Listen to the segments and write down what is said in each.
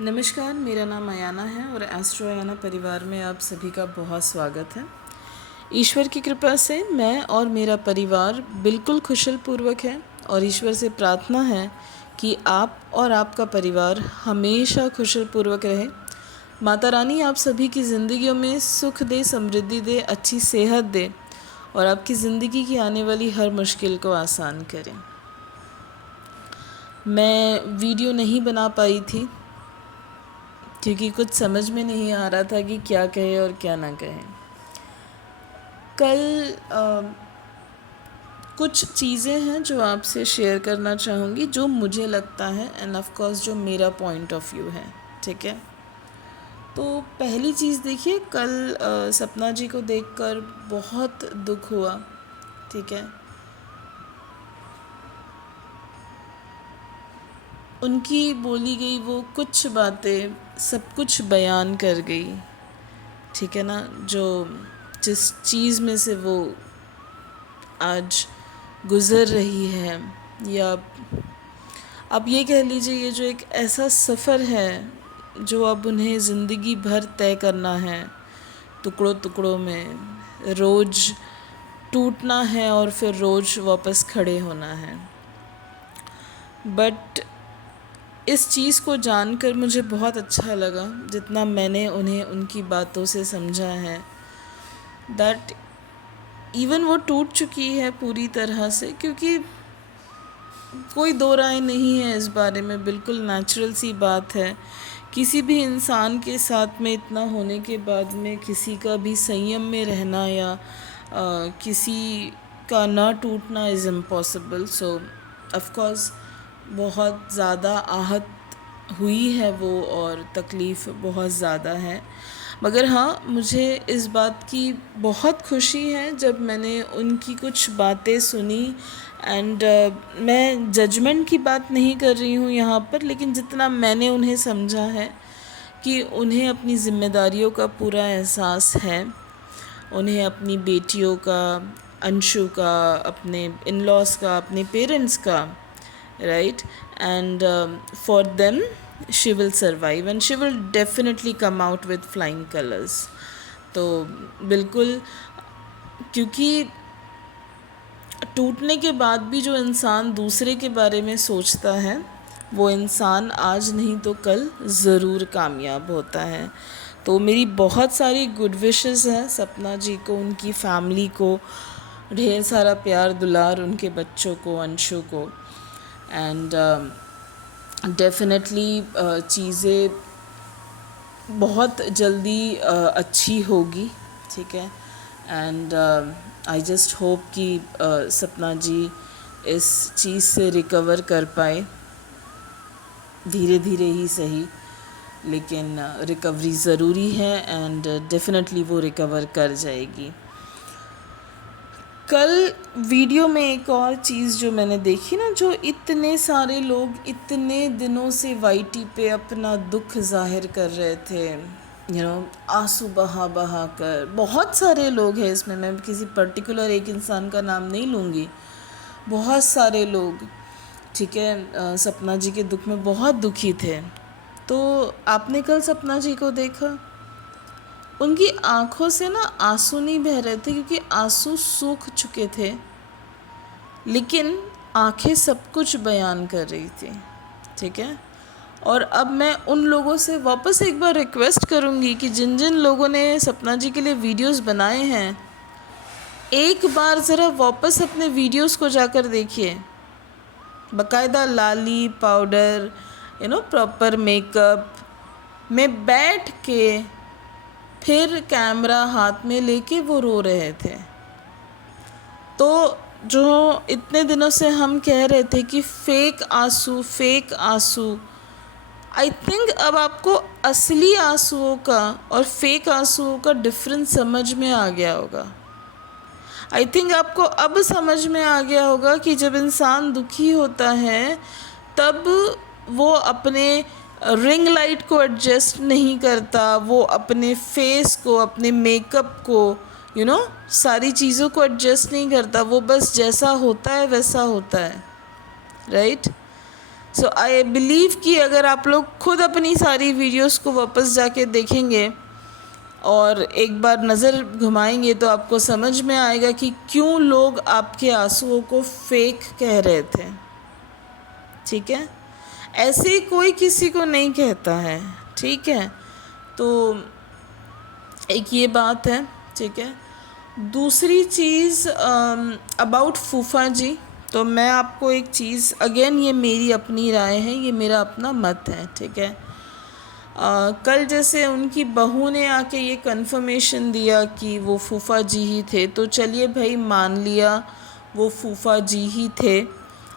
नमस्कार, मेरा नाम अयाना है और एस्ट्रो अयाना परिवार में आप सभी का बहुत स्वागत है। ईश्वर की कृपा से मैं और मेरा परिवार बिल्कुल कुशल पूर्वक है और ईश्वर से प्रार्थना है कि आप और आपका परिवार हमेशा कुशल पूर्वक रहे। माता रानी आप सभी की ज़िंदगियों में सुख दे, समृद्धि दे, अच्छी सेहत दे और आपकी ज़िंदगी की आने वाली हर मुश्किल को आसान करें। मैं वीडियो नहीं बना पाई थी क्योंकि कुछ समझ में नहीं आ रहा था कि क्या कहे और क्या ना कहे। कल कुछ चीज़ें हैं जो आपसे शेयर करना चाहूँगी जो मुझे लगता है एंड ऑफ कोर्स जो मेरा पॉइंट ऑफ व्यू है, ठीक है। तो पहली चीज़ देखिए, कल सपना जी को देखकर बहुत दुख हुआ, ठीक है। उनकी बोली गई वो कुछ बातें सब कुछ बयान कर गई, ठीक है ना। जो जिस चीज़ में से वो आज गुज़र रही है, या आप ये कह लीजिए ये जो एक ऐसा सफ़र है जो अब उन्हें ज़िंदगी भर तय करना है, टुकड़ों टुकड़ों में रोज़ टूटना है और फिर रोज़ वापस खड़े होना है। बट इस चीज़ को जानकर मुझे बहुत अच्छा लगा, जितना मैंने उन्हें उनकी बातों से समझा है, दैट इवन वो टूट चुकी है पूरी तरह से, क्योंकि कोई दो राय नहीं है इस बारे में, बिल्कुल नेचुरल सी बात है। किसी भी इंसान के साथ में इतना होने के बाद में किसी का भी संयम में रहना या किसी का ना टूटना is impossible. So of course बहुत ज़्यादा आहत हुई है वो और तकलीफ़ बहुत ज़्यादा है। मगर हाँ, मुझे इस बात की बहुत खुशी है जब मैंने उनकी कुछ बातें सुनी एंड मैं जजमेंट की बात नहीं कर रही हूँ यहाँ पर, लेकिन जितना मैंने उन्हें समझा है कि उन्हें अपनी ज़िम्मेदारियों का पूरा एहसास है, उन्हें अपनी बेटियों का, अंशु का, अपने इन लॉज का, अपने पेरेंट्स का, right, and for them she will survive and she will definitely come out with flying colors। तो बिल्कुल, क्योंकि टूटने के बाद भी जो इंसान दूसरे के बारे में सोचता है वो इंसान आज नहीं तो कल ज़रूर कामयाब होता है। तो मेरी बहुत सारी गुड विशेस हैं सपना जी को, उनकी फैमिली को, ढेर सारा प्यार दुलार उनके बच्चों को, अंशु को, एंड डेफिनेटली चीज़ें बहुत जल्दी अच्छी होगी, ठीक है। एंड आई जस्ट होप कि सपना जी इस चीज़ से रिकवर कर पाए, धीरे धीरे ही सही, लेकिन रिकवरी ज़रूरी है एंड डेफिनेटली वो रिकवर कर जाएगी। कल वीडियो में एक और चीज़ जो मैंने देखी ना, जो इतने सारे लोग इतने दिनों से वाईटी पे अपना दुख जाहिर कर रहे थे, आंसू बहा बहा कर। बहुत सारे लोग हैं इसमें, मैं किसी पर्टिकुलर एक इंसान का नाम नहीं लूँगी, बहुत सारे लोग, ठीक है, सपना जी के दुख में बहुत दुखी थे। तो आपने कल सपना जी को देखा, उनकी आँखों से ना आंसू नहीं बह रहे थे क्योंकि आंसू सूख चुके थे, लेकिन आँखें सब कुछ बयान कर रही थी, ठीक है। और अब मैं उन लोगों से वापस एक बार रिक्वेस्ट करूँगी कि जिन जिन लोगों ने सपना जी के लिए वीडियोस बनाए हैं, एक बार ज़रा वापस अपने वीडियोस को जाकर देखिए। बाकायदा लाली पाउडर, प्रॉपर मेकअप में बैठ के फिर कैमरा हाथ में लेके वो रो रहे थे। तो जो इतने दिनों से हम कह रहे थे कि फेक आंसू, आई थिंक अब आपको असली आंसुओं का और फेक आंसुओं का डिफरेंस समझ में आ गया होगा। आई थिंक आपको अब समझ में आ गया होगा कि जब इंसान दुखी होता है तब वो अपने रिंग लाइट को एडजस्ट नहीं करता, वो अपने फेस को, अपने मेकअप को, सारी चीज़ों को एडजस्ट नहीं करता, वो बस जैसा होता है वैसा होता है, राइट। सो आई बिलीव कि अगर आप लोग खुद अपनी सारी वीडियोस को वापस जाके देखेंगे और एक बार नज़र घुमाएंगे तो आपको समझ में आएगा कि क्यों लोग आपके आंसुओं को फेक कह रहे थे। ठीक है, ऐसे कोई किसी को नहीं कहता है। ठीक है, तो एक ये बात है। ठीक है, दूसरी चीज़ अबाउट फूफा जी, तो मैं आपको एक चीज़, अगेन ये मेरी अपनी राय है, ये मेरा अपना मत है। ठीक है, कल जैसे उनकी बहू ने आके ये कंफर्मेशन दिया कि वो फूफा जी ही थे, तो चलिए भाई मान लिया वो फूफा जी ही थे,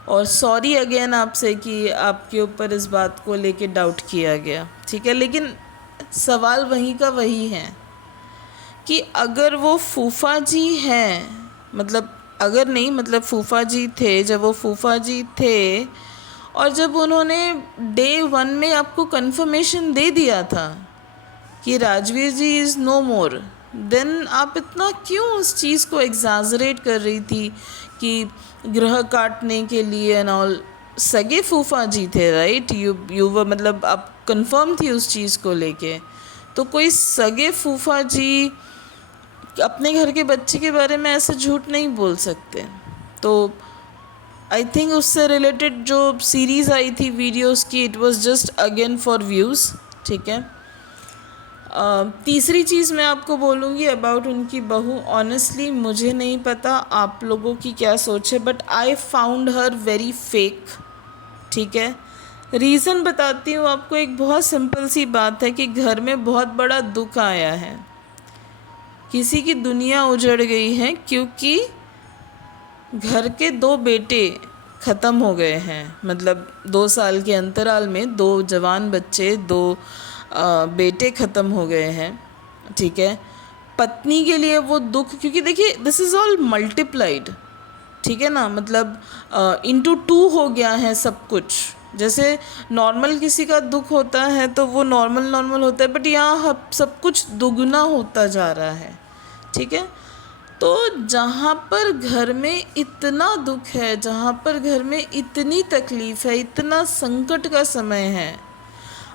और सॉरी अगेन आपसे कि आपके ऊपर इस बात को लेके डाउट किया गया। ठीक है, लेकिन सवाल वहीं का वही है कि अगर वो फूफा जी हैं, मतलब अगर नहीं, मतलब फूफा जी थे, जब वो फूफा जी थे और जब उन्होंने डे 1 में आपको कंफर्मेशन दे दिया था कि राजवीर जी इज़ नो मोर, देन आप इतना क्यों उस चीज़ को एग्जाजरेट कर रही थी कि ग्रह काटने के लिए एंड ऑल? सगे फूफा जी थे, राइट? यू वो, मतलब आप कंफर्म थी उस चीज़ को लेके, तो कोई सगे फूफा जी अपने घर के बच्चे के बारे में ऐसे झूठ नहीं बोल सकते। तो आई थिंक उससे रिलेटेड जो सीरीज़ आई थी वीडियोस की, it was just again for views. ठीक है, तीसरी चीज़ मैं आपको बोलूँगी अबाउट उनकी बहू। ऑनेस्टली मुझे नहीं पता आप लोगों की क्या सोच है, but I found her very fake. ठीक है, रीज़न बताती हूँ आपको। एक बहुत सिंपल सी बात है कि घर में बहुत बड़ा दुख आया है, किसी की दुनिया उजड़ गई है, क्योंकि घर के 2 बेटे ख़त्म हो गए हैं। मतलब 2 साल के अंतराल में 2 जवान बच्चे, 2 बेटे ख़त्म हो गए हैं। ठीक है, पत्नी के लिए वो दुख, क्योंकि देखिए दिस इज़ ऑल मल्टीप्लाइड। ठीक है ना, मतलब इंटू 2 हो गया है सब कुछ। जैसे नॉर्मल किसी का दुख होता है तो वो नॉर्मल होता है, बट यहाँ सब कुछ दुगना होता जा रहा है। ठीक है, तो जहाँ पर घर में इतना दुख है, जहाँ पर घर में इतनी तकलीफ़ है, इतना संकट का समय है,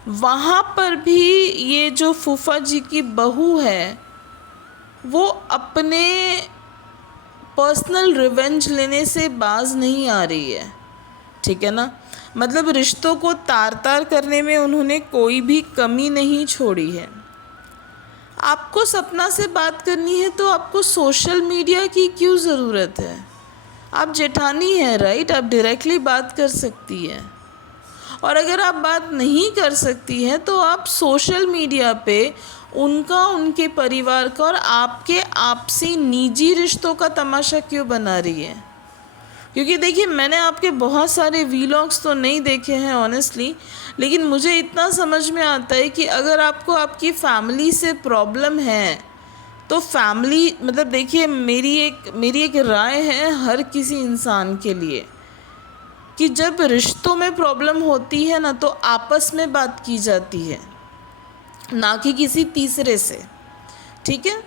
वहाँ पर भी ये जो फूफा जी की बहू है वो अपने पर्सनल रिवेंज लेने से बाज नहीं आ रही है। ठीक है ना, मतलब रिश्तों को तार तार करने में उन्होंने कोई भी कमी नहीं छोड़ी है। आपको सपना से बात करनी है तो आपको सोशल मीडिया की क्यों ज़रूरत है? आप जेठानी हैं, राइट? आप डायरेक्टली बात कर सकती है। और अगर आप बात नहीं कर सकती हैं तो आप सोशल मीडिया पे उनका, उनके परिवार का और आपके आपसी निजी रिश्तों का तमाशा क्यों बना रही है? क्योंकि देखिए, मैंने आपके बहुत सारे वीलॉग्स तो नहीं देखे हैं ऑनेस्टली, लेकिन मुझे इतना समझ में आता है कि अगर आपको आपकी फैमिली से प्रॉब्लम है तो फैमिली, मतलब देखिए, मेरी एक राय है हर किसी इंसान के लिए कि जब रिश्तों में प्रॉब्लम होती है ना, तो आपस में बात की जाती है, ना कि किसी तीसरे से। ठीक है,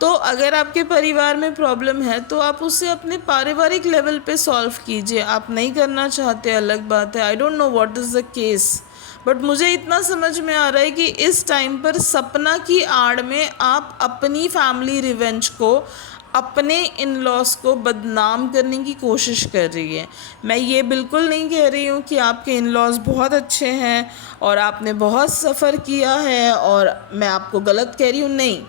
तो अगर आपके परिवार में प्रॉब्लम है तो आप उसे अपने पारिवारिक लेवल पे सॉल्व कीजिए। आप नहीं करना चाहते, अलग बात है। I don't know what is the case, but मुझे इतना समझ में आ रहा है कि इस टाइम पर सपना की आड़ में आप अपनी फैमिली रिवेंज को, अपने इन लॉस को बदनाम करने की कोशिश कर रही है। मैं ये बिल्कुल नहीं कह रही हूँ कि आपके इन लॉस बहुत अच्छे हैं और आपने बहुत सफ़र किया है और मैं आपको गलत कह रही हूँ, नहीं।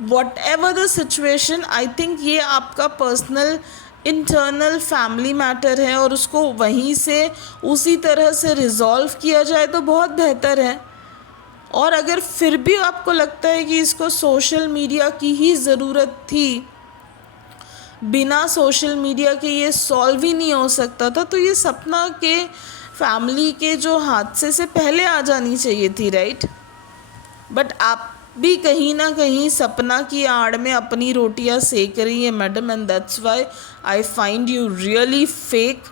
Whatever the situation, I think ये आपका पर्सनल इंटरनल फैमिली मैटर है और उसको वहीं से उसी तरह से रिजॉल्व किया जाए तो बहुत बेहतर है। और अगर फिर भी आपको लगता है कि इसको सोशल मीडिया की ही ज़रूरत थी, बिना सोशल मीडिया के ये सॉल्व ही नहीं हो सकता था, तो ये सपना के फैमिली के जो हादसे से पहले आ जानी चाहिए थी, राइट? बट आप भी कहीं ना कहीं सपना की आड़ में अपनी रोटियां सेक रही है madam, and that's why I find you really fake.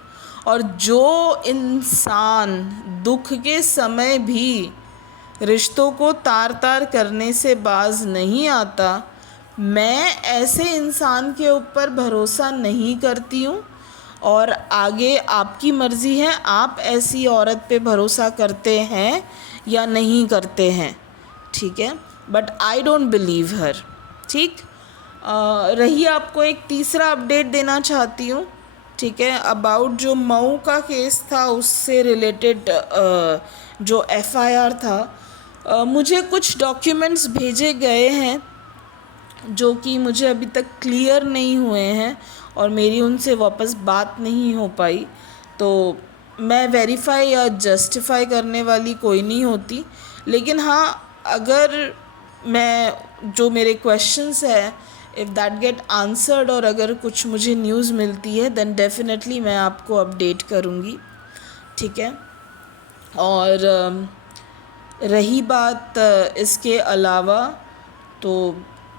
और जो इंसान दुख के समय भी रिश्तों को तार तार करने से बाज नहीं आता, मैं ऐसे इंसान के ऊपर भरोसा नहीं करती हूँ। और आगे आपकी मर्ज़ी है, आप ऐसी औरत पे भरोसा करते हैं या नहीं करते हैं, ठीक है, बट आई डोंट बिलीव हर। ठीक। रही आपको एक तीसरा अपडेट देना चाहती हूँ, ठीक है, अबाउट जो मऊ का केस था उससे रिलेटेड जो एफआईआर था, मुझे कुछ डॉक्यूमेंट्स भेजे गए हैं जो कि मुझे अभी तक क्लियर नहीं हुए हैं और मेरी उनसे वापस बात नहीं हो पाई। तो मैं वेरीफाई या जस्टिफाई करने वाली कोई नहीं होती, लेकिन हाँ, अगर मैं जो मेरे क्वेश्चंस है इफ़ दैट गेट आंसर्ड और अगर कुछ मुझे न्यूज़ मिलती है देन डेफिनेटली मैं आपको अपडेट करूँगी, ठीक है। और रही बात इसके अलावा, तो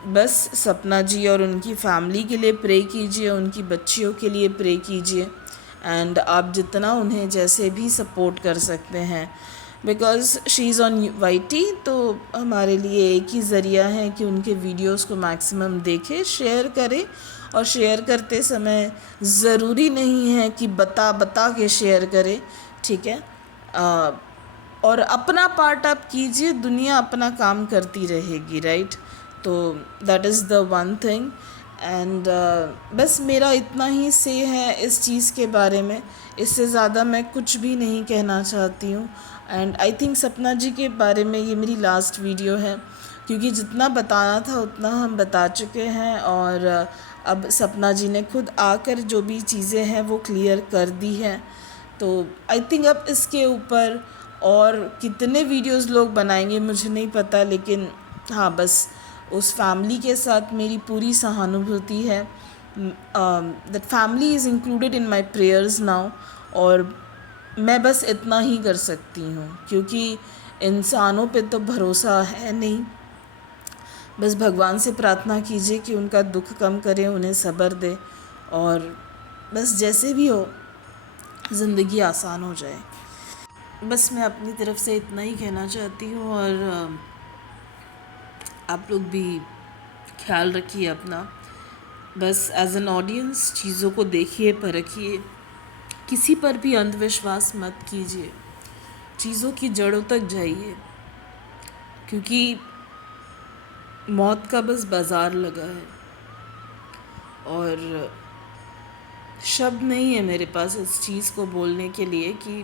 बस सपना जी और उनकी फैमिली के लिए प्रे कीजिए, उनकी बच्चियों के लिए प्रे कीजिए, एंड आप जितना उन्हें जैसे भी सपोर्ट कर सकते हैं, because she is on YT, तो हमारे लिए एक ही ज़रिया है कि उनके वीडियोस को मैक्सिमम देखें, शेयर करें, और शेयर करते समय ज़रूरी नहीं है कि बता के शेयर करें, ठीक है। और अपना पार्ट आप कीजिए, दुनिया अपना काम करती रहेगी, राइट। तो that is the one thing, and बस मेरा इतना ही से है इस चीज़ के बारे में, इससे ज़्यादा मैं कुछ भी नहीं कहना चाहती हूँ। एंड आई थिंक सपना जी के बारे में ये मेरी लास्ट वीडियो है, क्योंकि जितना बताना था उतना हम बता चुके हैं, और अब सपना जी ने खुद आकर जो भी चीज़ें हैं वो क्लियर कर दी हैं। तो आई थिंक अब इसके ऊपर और कितने वीडियोस लोग बनाएंगे मुझे नहीं पता, लेकिन हाँ, बस उस फैमिली के साथ मेरी पूरी सहानुभूति है। That family is included in my prayers now, और मैं बस इतना ही कर सकती हूँ, क्योंकि इंसानों पे तो भरोसा है नहीं। बस भगवान से प्रार्थना कीजिए कि उनका दुख कम करे, उन्हें सब्र दे, और बस जैसे भी हो ज़िंदगी आसान हो जाए। बस मैं अपनी तरफ से इतना ही कहना चाहती हूँ, और आप लोग भी ख्याल रखिए अपना। बस एज एन ऑडियंस चीज़ों को देखिए, परखिए, किसी पर भी अंधविश्वास मत कीजिए, चीज़ों की जड़ों तक जाइए, क्योंकि मौत का बस बाज़ार लगा है, और शब्द नहीं है मेरे पास इस चीज़ को बोलने के लिए कि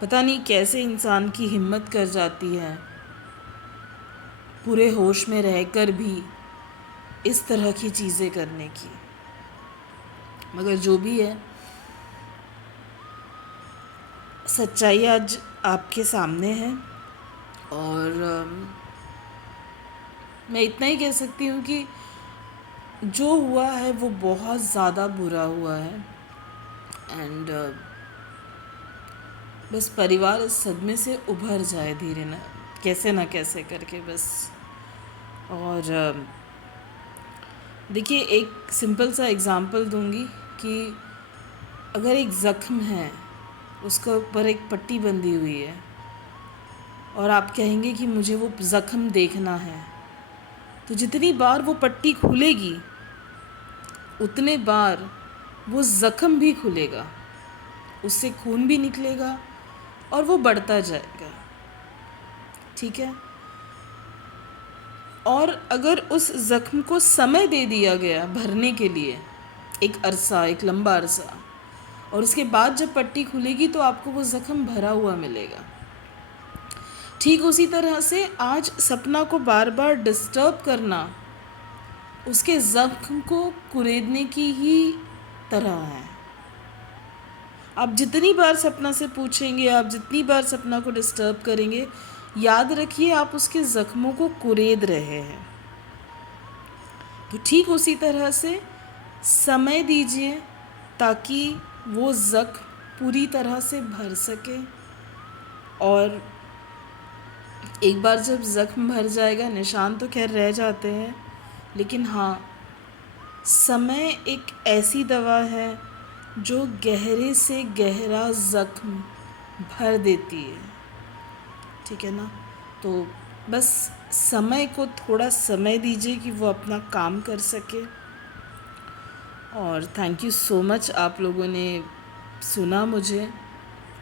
पता नहीं कैसे इंसान की हिम्मत कर जाती है पूरे होश में रहकर भी इस तरह की चीज़ें करने की। मगर जो भी है, सच्चाई आज आपके सामने है, और मैं इतना ही कह सकती हूँ कि जो हुआ है वो बहुत ज़्यादा बुरा हुआ है, एंड बस परिवार इस सदमे से उभर जाए धीरे ना कैसे करके बस। और देखिए, एक सिंपल सा एग्ज़ाम्पल दूंगी कि अगर एक ज़ख्म है, उसके ऊपर एक पट्टी बंधी हुई है, और आप कहेंगे कि मुझे वो ज़ख्म देखना है, तो जितनी बार वो पट्टी खुलेगी उतने बार वो ज़ख्म भी खुलेगा, उससे खून भी निकलेगा और वो बढ़ता जाएगा, ठीक है। और अगर उस ज़ख्म को समय दे दिया गया भरने के लिए, एक अरसा, एक लंबा अरसा, और उसके बाद जब पट्टी खुलेगी तो आपको वो ज़ख्म भरा हुआ मिलेगा। ठीक उसी तरह से आज सपना को बार बार डिस्टर्ब करना उसके ज़ख्म को कुरेदने की ही तरह है। आप जितनी बार सपना से पूछेंगे, आप जितनी बार सपना को डिस्टर्ब करेंगे, याद रखिए आप उसके ज़ख्मों को कुरेद रहे हैं। तो ठीक उसी तरह से समय दीजिए ताकि वो ज़ख्म पूरी तरह से भर सके, और एक बार जब ज़ख्म भर जाएगा, निशान तो खैर रह जाते हैं, लेकिन हाँ, समय एक ऐसी दवा है जो गहरे से गहरा ज़ख्म भर देती है, ठीक है ना। तो बस समय को थोड़ा समय दीजिए कि वो अपना काम कर सके, और थैंक यू सो मच, आप लोगों ने सुना मुझे।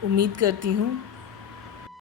उम्मीद करती हूँ